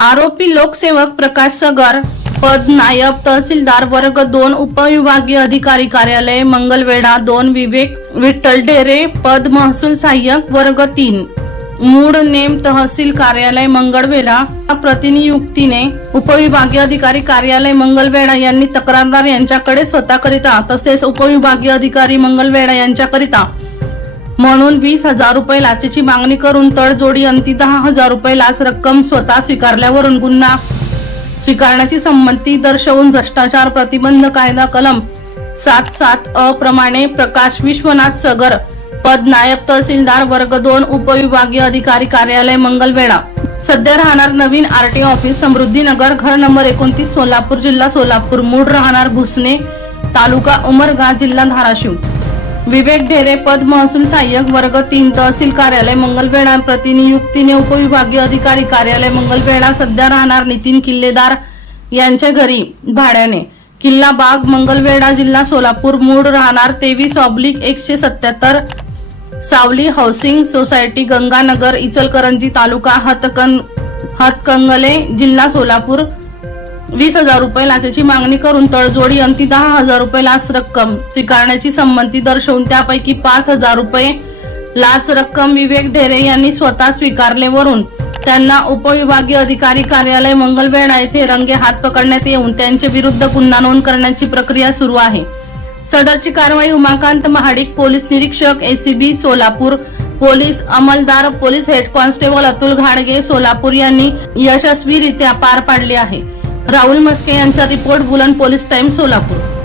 आरोपी लोकसेवक प्रकाश सगर पद नायब तहसीलदार वर्ग दोन उपविभागीय अधिकारी कार्यालय मंगलवेढा दोन विवेक विठ्ठल डेरे पद महसूल सहाय्यक वर्ग तीन. मूळ नेम तहसील कार्यालय मंगळवेढा प्रतिनियुक्तीने उपविभागीय अधिकारी कार्यालय मंगलवेढा यांनी तक्रारदार यांच्याकडे स्वतःकरिता तसेच उपविभागीय अधिकारी मंगलवेढा यांच्याकरिता म्हणून वीस हजार रुपये लाचेची मागणी करून तडजोडी अंती दहा हजार रुपये लाच रक्कम स्वतः स्वीकारल्यावरून गुन्हा. स्वीकारण्याची संमती दर्शवून भ्रष्टाचार प्रतिबंध कायदा कलम सात सात अ प्रमाणे प्रकाश विश्वनाथ सगर पद नायब तहसीलदार वर्ग दोन उपविभागीय अधिकारी कार्यालय मंगलवेढा. सध्या राहणार नवीन आरटीओ ऑफिस समृद्धीनगर घर नंबर एकोणतीस सोलापूर जिल्हा सोलापूर. मूळ राहणार भुसणे तालुका उमरगा जिल्हा धाराशिव. विवेक ढेरे पद महसूल सहाय्यक वर्ग तीन तहसील कार्यालय मंगलवेढा प्रतिनियुक्तीने उपविभागीय अधिकारी कार्यालय मंगलवेढा सध्या राहणार नितीन किल्लेदार यांच्या घरी भाड्याने. किल्ला बाग मंगलवेढा जिल्हा सोलापूर मूळ राहणार तेवीस ऑब्लिक एकशे सत्याहत्तर सावली हाऊसिंग सोसायटी गंगानगर इचलकरंजी तालुका हतकन हतकंगले जिल्हा सोलापूर वीस हजार रुपये लाचेची मागणी करून तडजोडी अंती दहा हजार रुपये लाच रक्कम स्वीकारण्याची संमती दर्शवून त्यापैकी पाच हजार रुपये लाच रक्कम विवेक ढेरे यांनी स्वतः स्वीकारले वरून त्यांना उपविभागीय अधिकारी कार्यालय मंगलवेढा येथे रंगे हात पकडण्यात येऊन त्यांच्या विरुद्ध गुन्हा नोंद करण्याची प्रक्रिया सुरू आहे. सदरची कारवाई उमाकांत महाडिक पोलीस निरीक्षक एसीबी सोलापूर पोलीस अंमलदार पोलीस हेड कॉन्स्टेबल अतुल घाडगे सोलापूर यांनी यशस्वीरित्या पार पाडली आहे. राहुल मस्के यांचा रिपोर्ट बुलंद पोलीस टाइम सोलापूर.